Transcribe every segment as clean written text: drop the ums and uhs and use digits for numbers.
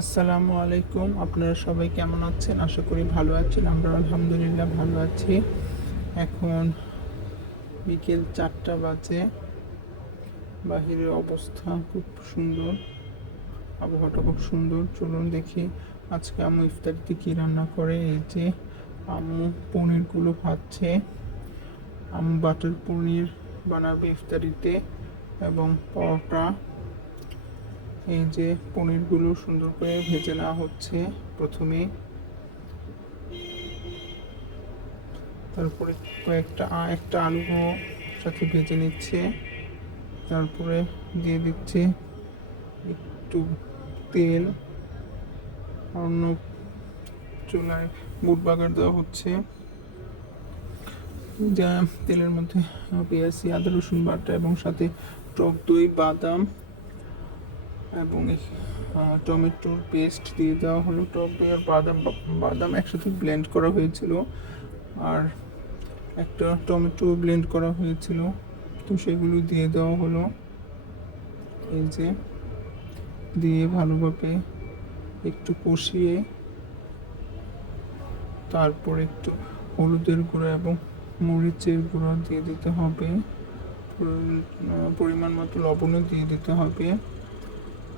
আসসালামু আলাইকুম। আপনারা সবাই কেমন আছেন? আশা করি ভালো আছেন। আমরা আলহামদুলিল্লাহ ভালো আছি। এখন বিকেল 4টা বাজে। বাহিরের অবস্থা খুব সুন্দর, আবহাওয়াটা খুব সুন্দর। চলুন দেখি আজকে আম্মু ইফতারিতে কী রান্না করে। এই যে আম্মু পনিরগুলো ভাজছে। আম্মু বাটার পনির বানাবে ইফতারিতে এবং পরোটা। এই যে পনিরগুলো সুন্দর করে ভেজে নেওয়া হচ্ছে প্রথমে, তারপরে একটা আলু সাথে ভেজে নিচ্ছে, তারপরে দিয়ে দিচ্ছে একটু তেল। অন্য চুলায় বুট বাগার দেওয়া হচ্ছে, যা তেলের মধ্যে পেঁয়াজ, আদা, রসুন বাটা এবং সাথে টক দই, বাদাম এবং টমেটোর পেস্ট দিয়ে দেওয়া হলো। টক দই আর বাদাম একসাথে ব্লেন্ড করা হয়েছিল, আর একটা টমেটো ব্লেন্ড করা হয়েছিল, তো সেগুলো দিয়ে দেওয়া হলো। এই যে দিয়ে ভালোভাবে একটু কষিয়ে তারপর একটু হলুদের গুঁড়ো এবং মরিচের গুঁড়ো দিয়ে দিতে হবে, পরিমাণ মতো লবণও দিয়ে দিতে হবে।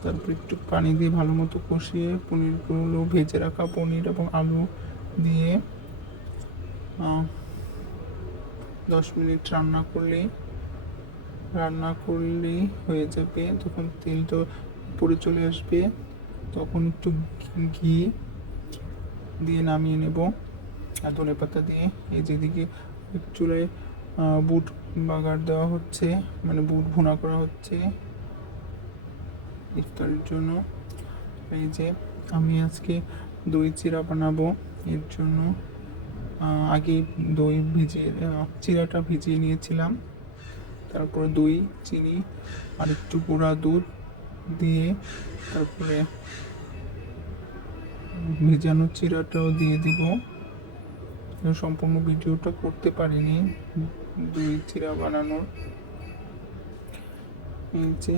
তারপর একটু পানি দিয়ে ভালো মতো কষিয়ে পনিরগুলো, ভেজে রাখা পনির এবং আলু দিয়ে 10 মিনিট রান্না করলেই হয়ে যাবে। তখন তেলটা উপরে চলে আসবে, তখন একটু ঘি দিয়ে নামিয়ে নেব আর ধনেপাতা দিয়ে। এই যেদিকে চুলায় বুট বাগার দেওয়া হচ্ছে, মানে বুট ভুনা করা হচ্ছে ইফতারের জন্য। এই যে আমি আজকে দই চিড়া বানাবো, এর জন্য আগে দই চিড়াটা ভিজিয়ে নিয়েছিলাম। তারপরে দই, চিনি আর একটু গুঁড়া দুধ দিয়ে তারপরে ভেজানো চিড়াটাও দিয়ে দিব। সম্পূর্ণ ভিডিওটা করতে পারিনি দই চিড়া বানানোর। এই যে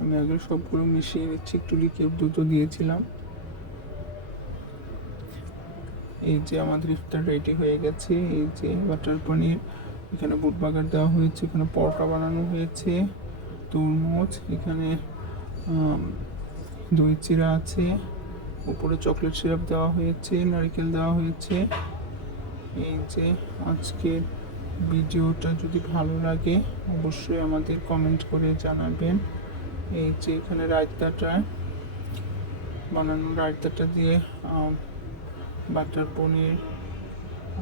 আমি আগে সবগুলো মিশিয়ে নিচ্ছি, একটু লিকের দুধও দিয়েছিলাম। এই যে আমাদের ইফতার রেডি হয়ে গেছে। এই যে বাটার পনির, এখানে বুট বাগার দেওয়া হয়েছে, এখানে পরোটা বানানো হয়েছে, তরমুজ, এখানে দই চিড়া আছে, উপরে চকলেট সিরাপ দেওয়া হয়েছে, নারকেল দেওয়া হয়েছে। এই যে আজকের ভিডিওটা যদি ভালো লাগে অবশ্যই আমাদের কমেন্ট করে জানাবেন। এই যে এখানে রায়তাটা দিয়ে বাটার পনির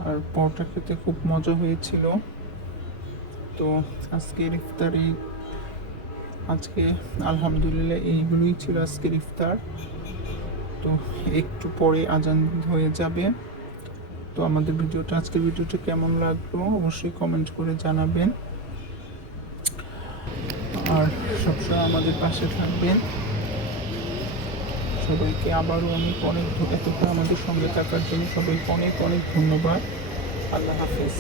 আর পরোটা খেতে খুব মজা হয়েছিল। তো আজকে আলহামদুলিল্লাহ এইগুলোই ছিল আজকের ইফতার। তো একটু পরে আজান হয়ে যাবে। তো আজকের ভিডিওটা কেমন লাগলো অবশ্যই কমেন্ট করে জানাবেন, আর সবসময় আমাদের পাশে থাকবেন। সবাইকে আবারও অনেক এতক্ষণ আমাদের সঙ্গে থাকার জন্য সবাইকে অনেক ধন্যবাদ। আল্লাহ হাফেজ।